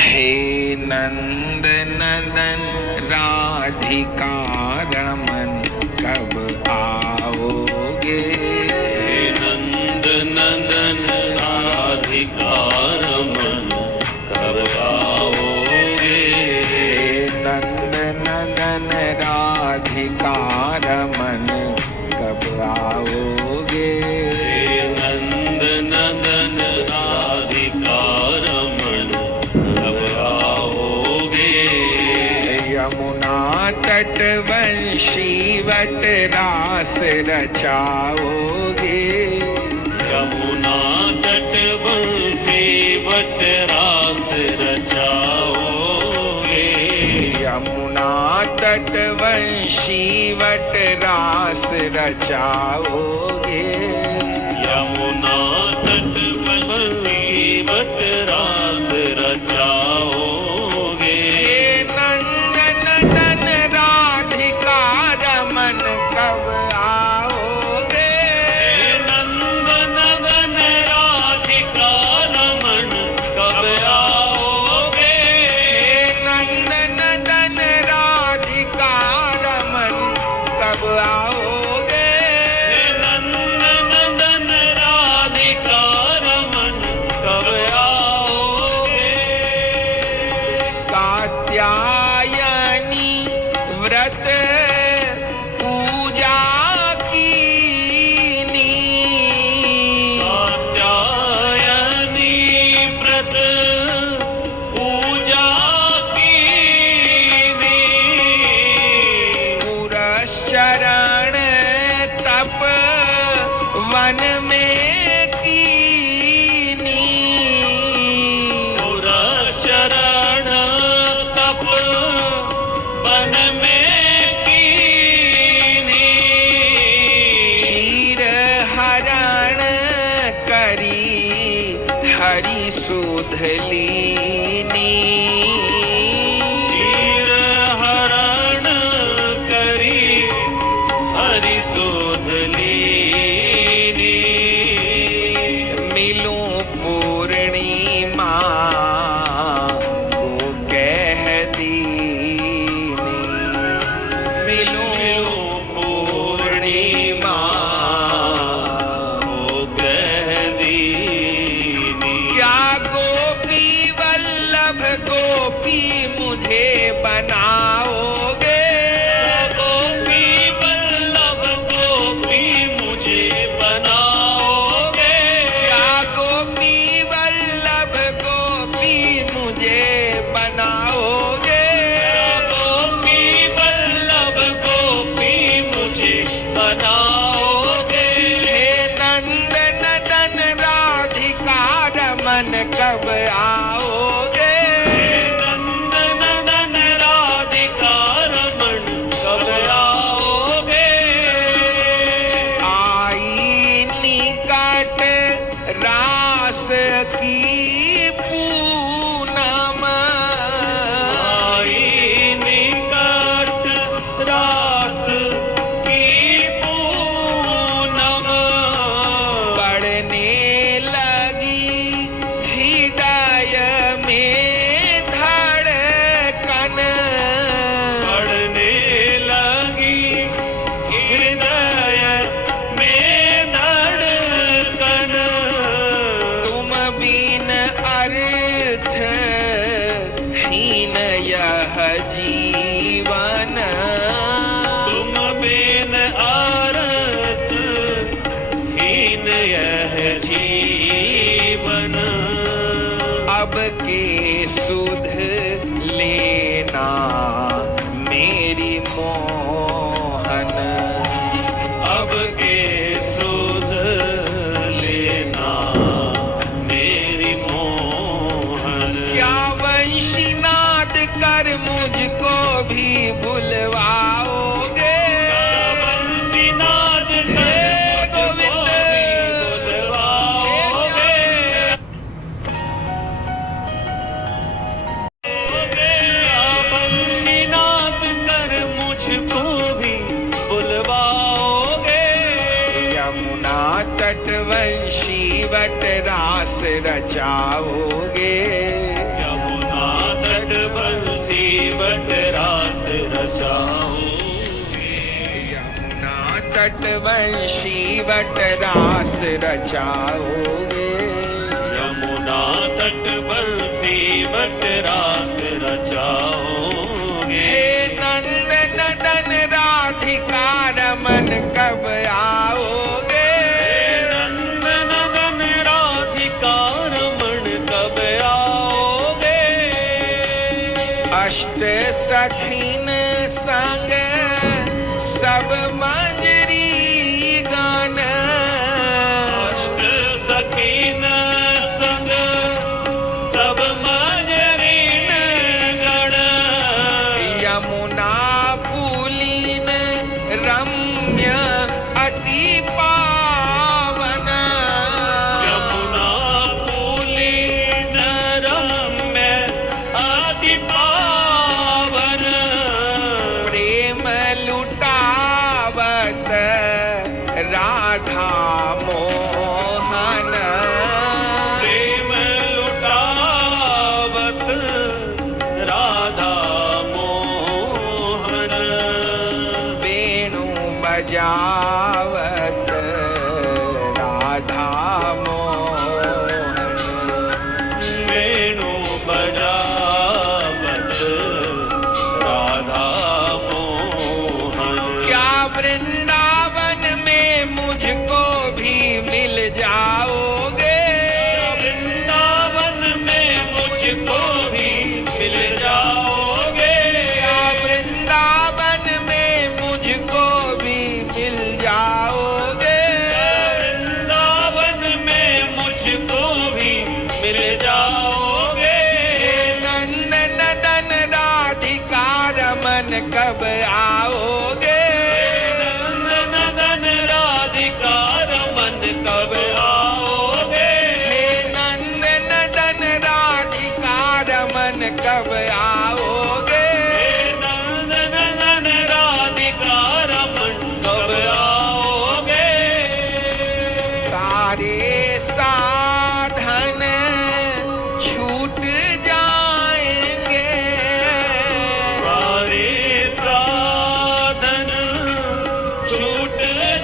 हे नंद नंदन राधिका रमन कब आओगे। हे नंद नंदन राधिका रमन कब आओगे। हे नंद नंदन राधिका रमन कब आओगे। हे नंद नंदन राधिका रमन कब आओगे। यमुना तटवंशी वट रास रचाओगे। यमुना तटवंशी वट रास रचाओगे। यमुना तटवंशी वट रास रचाओगे। यमुना तटवंशी वट रास रचाओगे। हे नंद नंदन राधिका रमन कब आओगे। हे नंद नंदन राधिका रमन कब आओगे। हे नंद नंदन राधिका रमन कब आओगे। हे नंद नंदन राधिका रमन कब आओगे। कात्यायनी व्रत पूजा कीनी। कात्यायनी व्रत पूजा कीनी। पुरश्चरण तप वन में कीनी। पुरश्चरण तप वन में कीनी। क्षीर हरण करी हरि सुध लीनी। क्षीर हरण करी हरि सुध लीनी। मिलूं पूर्णिमा को कह दीनी। मिलूं पूर्णिमा ओ कह दीनी। क्या गोपी वल्लभ गोपी मुझे बनाओगे। गोपी वल्लभ गोपी मुझे बनाओगे। क्या गोपी वल्लभ गोपी मुझे बनाओगे। गोपी वल्लभ गोपी मुझे बनाओगे। हे नंद नंदन राधिका रमन कब आओगे। नंद नंदन राधिका रमन कब आओगे। आई निकट रास की पूनम। आई निकट रास की पूनम। पड़ने लगी हृदय में धड़कन। पड़ने लगी हृदय में धड़कन। तुम बिन अर्थ हीन यह जीवन। तुम बिन आरत हीन यह जीवन। अब के सुध लेना मेरी मोहन। अब के सुध लेना मेरी मोहन। क्या वंशीनाद कर मुझको भी भुलवाओगे। बंसीनाद हे कर मुझको गोविंद। भी बुलवाओगे। बंसीनाद कर मुझको भी बुलवाओगे। यमुना तटवंशी वट रास रचाओगे। यमुना तटवंशी वटरास रचाओगे। यमुना तट बंसी वटरास रचाओगे। हे नंद नदन राधिका रमन कब आओगे। नंद नदन राधिका रमण कब आओगे। अष्ट सखीन संग सब मंजरी गान। अष्ट सखीन संग सब मंजरीन गण। यमुना पुलीन रम्य अति पावन। यमुना पुलीन रम्य अति पावन। प्रेम लुटावत राधा मोहन। प्रेम लुटावत राधा मोहन। वेणु बजावत राधा मोहन। वेणु बजावत राधा मोहन। क्या वृंदावन में मुझको भी मिल जाओगे। वृंदावन में मुझको भी मिल जाओगे। क्या वृंदावन में मुझको भी मिल जाओगे। वृंदावन में मुझको भी मिल जाओगे। नंद नदन राधिका रमन कब आओगे। नंद नदन राधिका रमन कब आओगे। हे नंद नदन राधिका रमन कब आओगे। नंद नदन राधिका रमन कब आओगे। सारे साधन छूट जाएंगे। सारे साधन छूट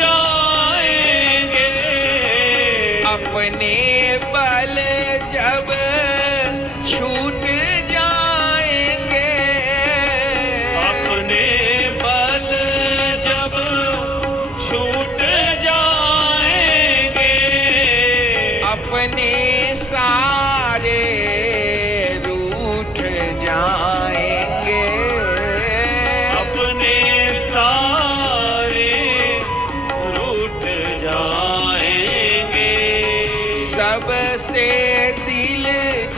जाएंगे। अपने बल जब छूट जाएंगे। अपने बल जब छूट जाएंगे। अपने सारे रूठ जाएंगे। अपने सारे रूठ जाएंगे। सबसे दिल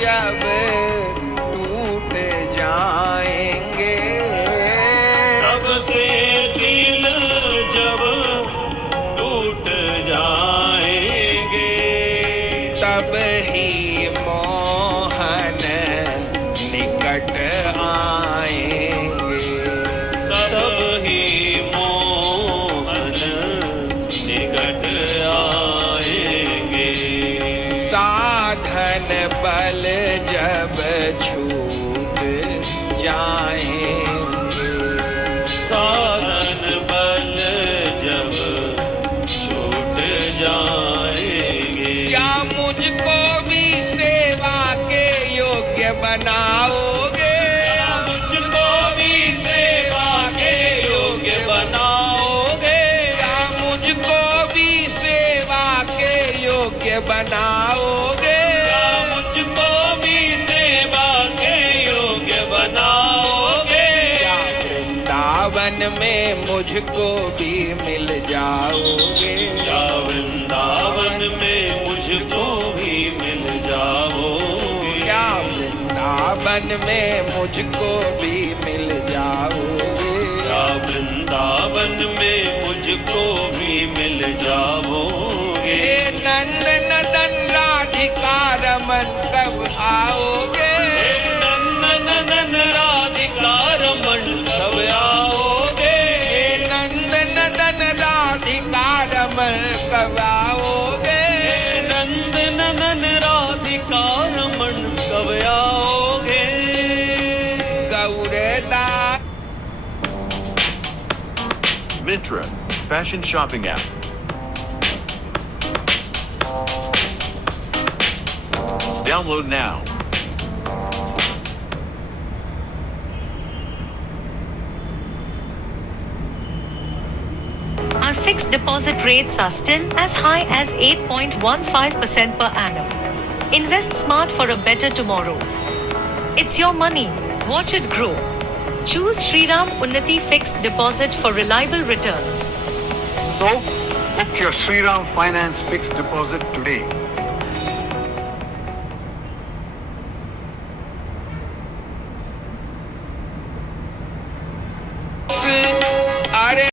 जब टूट जाएंगे। सबसे दिल जब टूट जाएंगे। तब ही मोहन निकट आएंगे। तब ही मोहन निकट आएंगे। साधन बल जब छूट जाएंगे। साधन बल जब छूट जाएंगे। क्या मुझको भी सेवा के योग्य बनाओगे। मुझको भी सेवा के योग्य बनाओगे। क्या मुझको भी सेवा के योग्य बनाओगे। मुझको भी सेवा के योग्य बनाओगे। क्या वृंदावन में मुझको भी मिल जाओगे। क्या वृंदावन में मुझको भी मिल जाओगे। क्या वृंदावन में मुझको भी मिल जाओगे। क्या वृंदावन में मुझको भी मिल जाओगे। हे नंद नदन राधिका रमन कब आओगे। नंद नदन राधिका रमन कब आओगे। हे नंद नदन राधिका रमन कब आओगे। नंद नदन राधिका रमन कब आओगे। गौरदा Mitra fashion shopping app. Download now. Our fixed deposit rates are still as high as 8.15% per annum. Invest smart for a better tomorrow. It's your money. Watch it grow. Choose Shriram Unnati Fixed Deposit for reliable returns. So, book your Shriram Finance fixed deposit today.